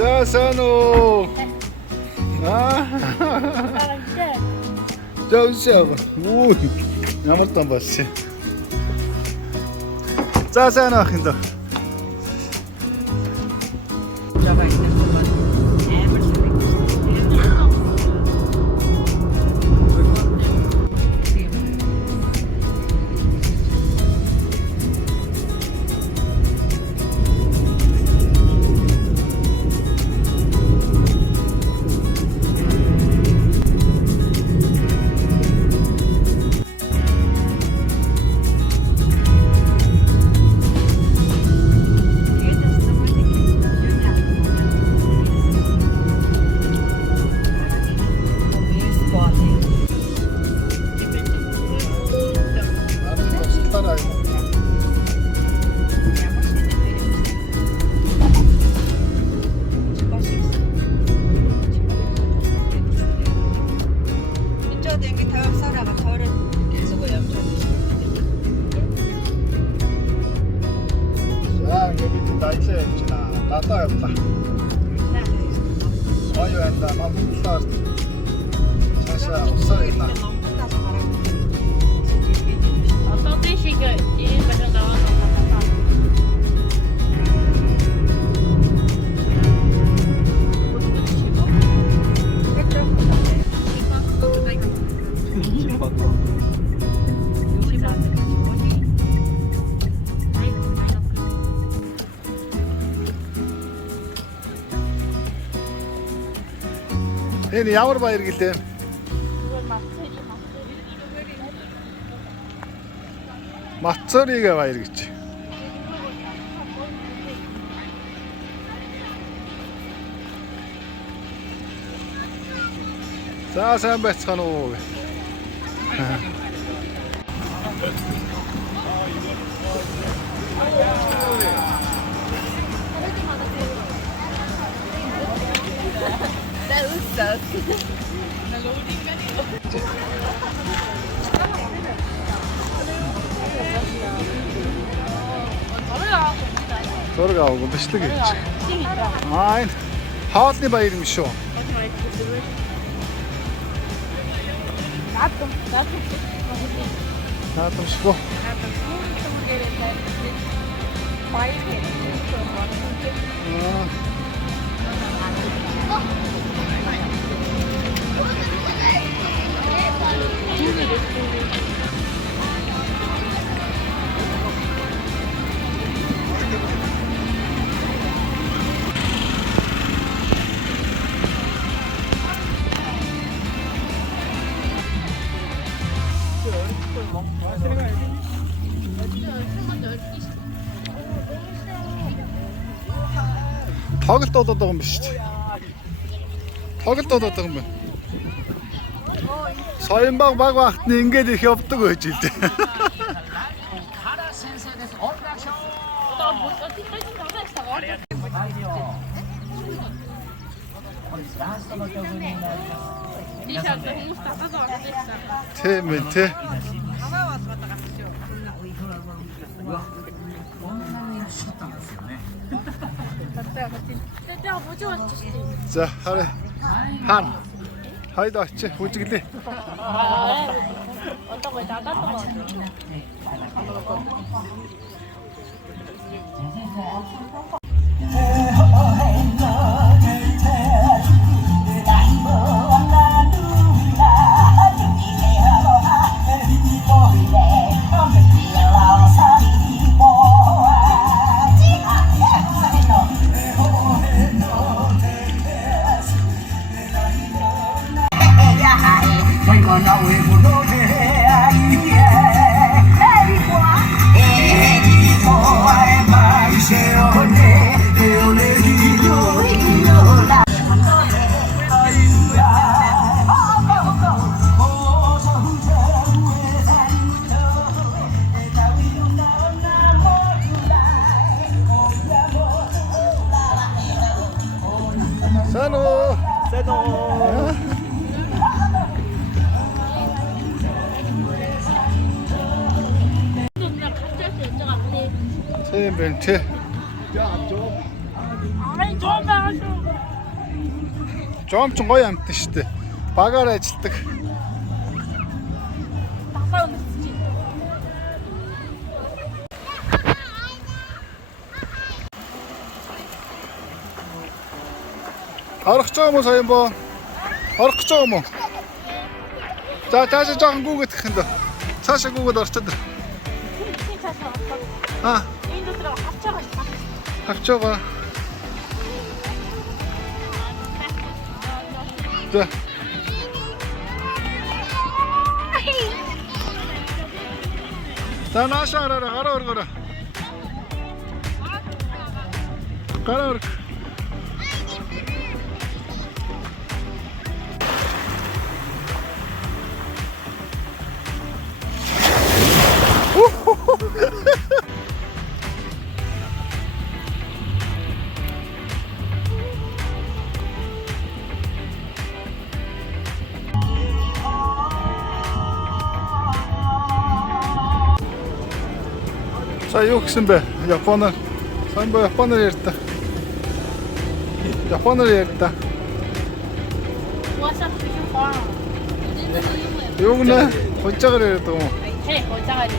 자, 산호. 아, 자, 우시하고. 오, 야마또 안 봤지. 자, 산호, 근데. 자가 있는 동안 앱을 Tata ajoen tää mamuuttaa tässä useita. Hei, ямар баяр гэлээ. Мацорига баяр гэж. За сайн байцгаана уу. Зураг авах бичлэг хийж. Аа энэ хаалны баяр юм шүү. Наадам шүү. Тоглолт болоод байгаа юм биш үү? Тоглолт болоод байгаа юм байна. Соёнбаг баг багтны ингэж их явдаг байж л дээ. Тийм ээ, тийм. За хараа. Хан. Хайда очи үзгэлээ. 어떤 나갔던 거 산호. Тийм байна тий. 아니 좀 봐. Жомч гоё амтан штэ. Багаар ажилладаг. Тасаа өнөсч чинь. Орох гэж байгаа юм уу саяхан боо? Орох гэж байгаа юм уу? За цаашаа жоохон гүгээд гэх юм дөө. Цаашаа гүгээд орчод. Чи цаашаа орох. Аа, Энэ дотроо авч байгаа шүү. авч байгаа. За. За наашаа гараа өргөөрэй. Гараа өрг. За юу гэсэн бэ? Японоор. Сайн боо японоор ярьдаа. Японоор ярьдаа. Уусаа биш хоо. Юу гэнэ? Хожаагаар ярьдаг юм уу? Хей, хожаагаар.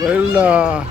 Bella.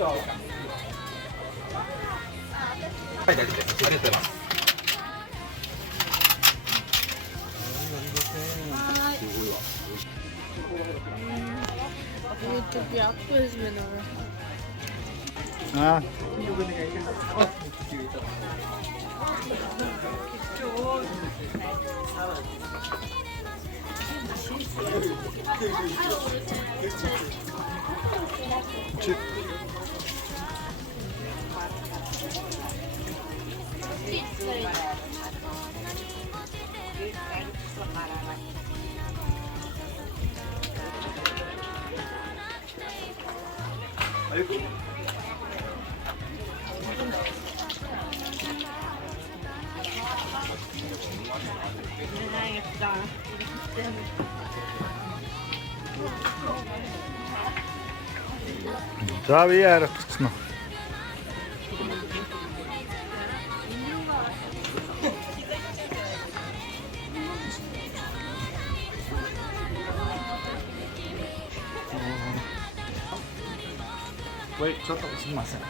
はい、大丈夫です。ありがとうございます。이것도 약도해주면 아, 지- Saa viedä tuossa. No. Wait, ちょっとすみません。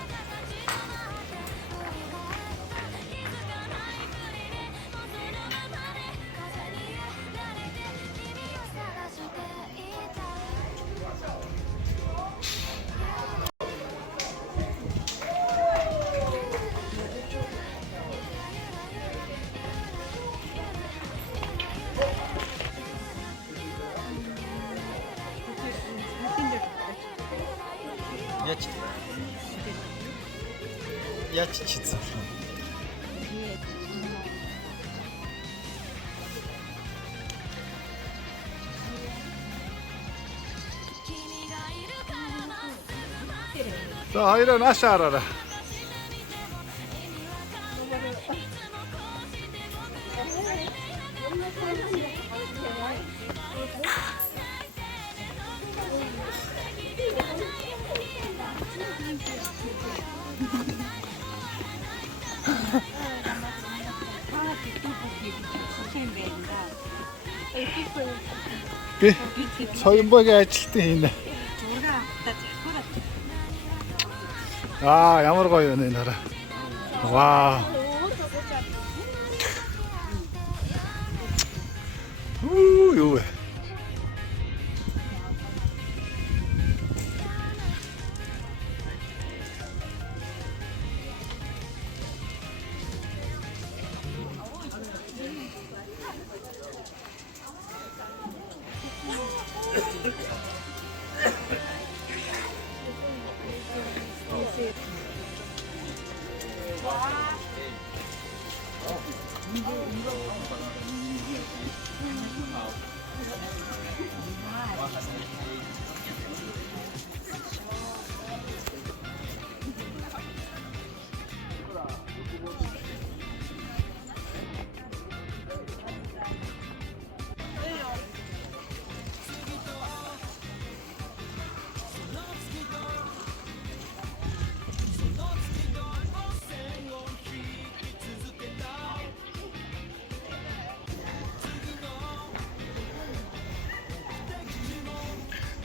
やちちつ。 자, 일어나셔 알아라. 서윤복이 아칠 때 있네. 아, 야무로 가요, 내 나라. 와. 요에.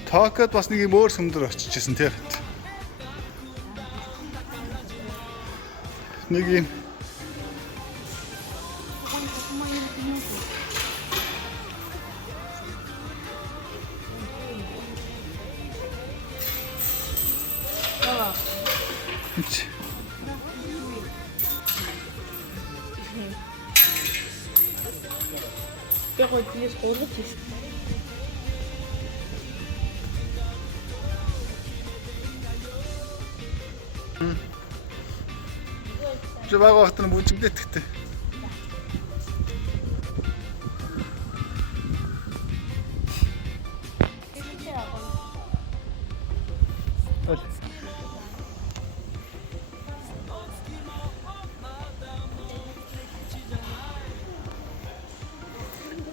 Токиод бас нэг юм өөр сүмдөр очижсэн тэр. Нэг юм 내가 뒤에서 어떻게 있어? 저 봐봐 같은 문증대 특대.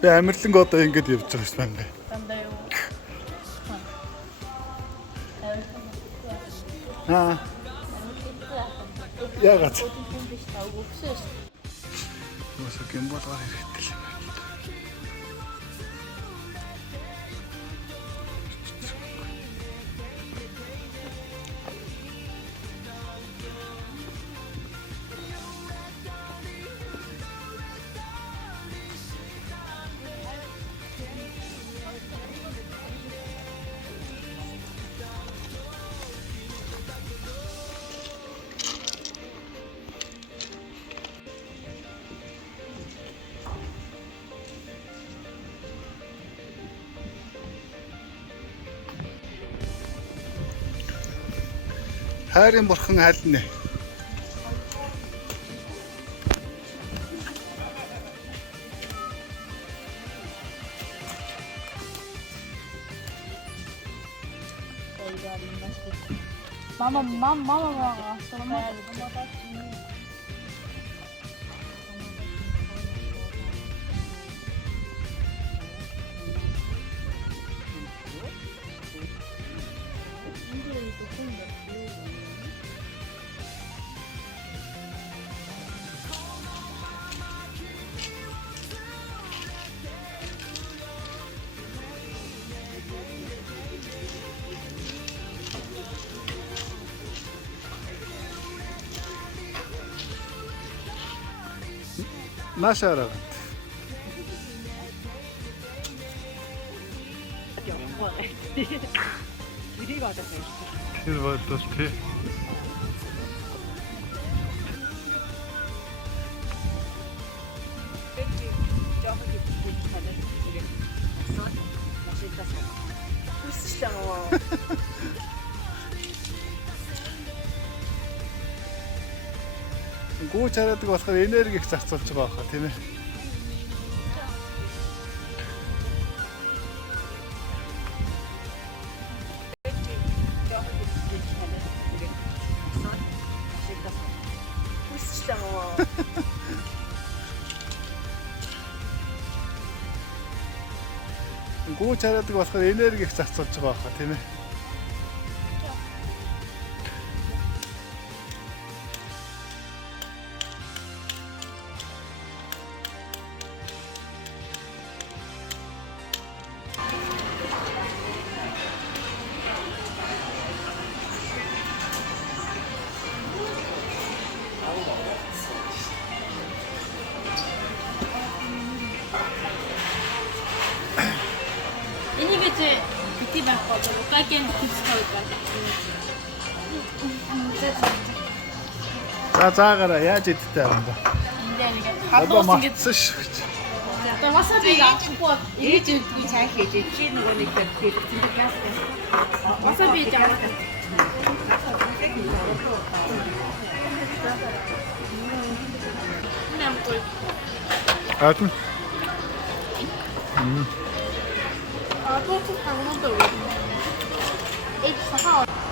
Би амирланг одоо ингэж явж байгаа юм байна. 난다요. Аа. Яагаад? Мос гэмболгаар хэрэгтэй юм байна. хайрын бурхан айлна. Мама, что такое? Наша арга. Тэр бодлоо тий. Гүү чараадаг болохоор энерги их зарцуулж байгаа хаа тийм ээ. Гүү чараадаг болохоор энерги их зарцуулж байгаа хаа тийм ээ. Энийг ч бити байхгүй бол гайгийн хийцтэй байна. Заагаараа яаж идэх юм бэ? Эндээ нэг Одоо хадуус ингэж мацсан шүү. одоо васабиг авахгүй Ээж үгүй цааш хийж чи нөгөө нэг тэтгэлэг газ газ. васаби жаа. Нэмгүй. Атэн. А то ч хангалттай. Эд сахаа